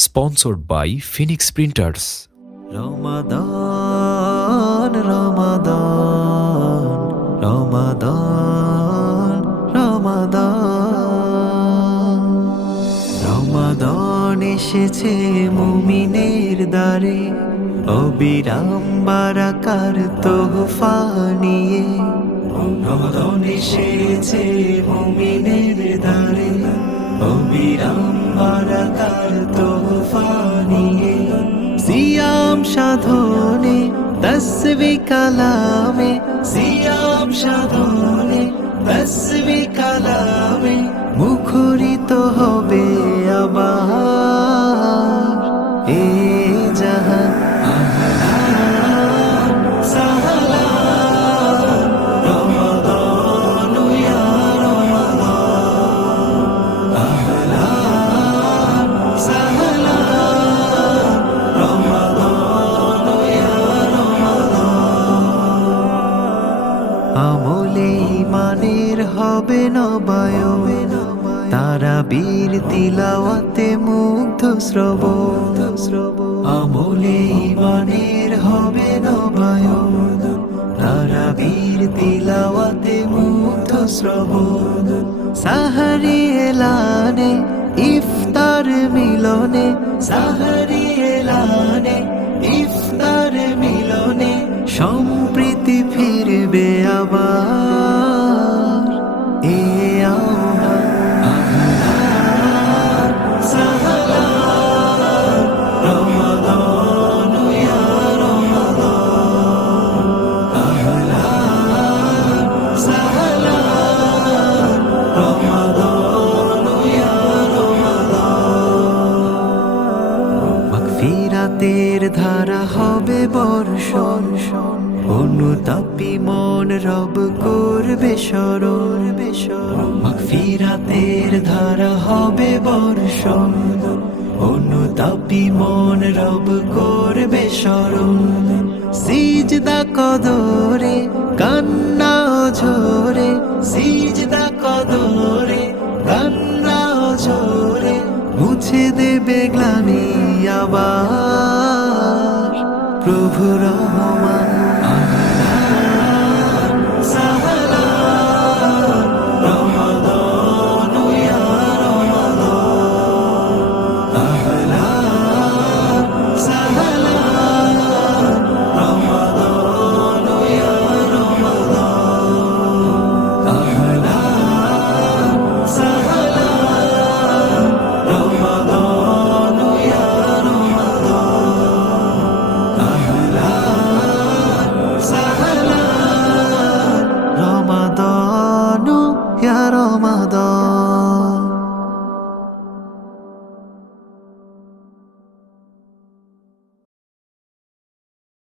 sponsored by Phoenix Printers. রমাদান রমাদান রমাদান রমাদান রমাদান এসেছে মুমিনের দ্বারে, অবিরাম বারাকার তোহফা নিয়ে। রমাদান এসেছে মুমিনের দ্বারে, অবিরাম বারাকার তোহফা নিয়ে। সিয়াম সাধনে তসবি কালামে, সিয়াম সাধনে তসবি কালামে মুখরিত হবে আবার এ জাহান। আহলান সাহলান রমাদান ইয়া রমাদান, আহলান সাহলান রমাদান ইয়া রমাদান। আমলে ইমানের হবে নবায়ন, তারাবীর তিলাওয়াতে মুগ্ধ শ্রবণ। আমলে ইমানের হবে নবায়ন, তারাবীর তিলাওয়াতে মুগ্ধ শ্রবণ। সাহারি এলানে ইফতার মিলনে, সাহারি এলানে ইফতার মিলনে সম্প্রীতি ফিরবে আবার এ আহ্বান। আহলান সাহলান রমাদান ইয়া রমাদান, আহলান সাহলান রমাদান ইয়া রমাদান। মাগফিরাতের ধারা হবে বর্ষণ, অনুতাপী মন রব করবে স্মরণ। মাগফিরাতের ধারা হবে বর্ষণ, অনুতাপী মন রব করবে স্মরণ। সিজদা কদরে কান্না ঝরে, সিজদা কদরে কান্না ঝরে মুছে দেবে গ্লানি আবার প্রভু রহমান। আহলান সাহলান রমাদান ইয়া রমাদান, আহলান সাহলান রমাদান ইয়া রমাদান, আহলান সাহলান রমাদান ইয়া রমাদান, আহলান সাহলান রমাদান ইয়া রমাদান।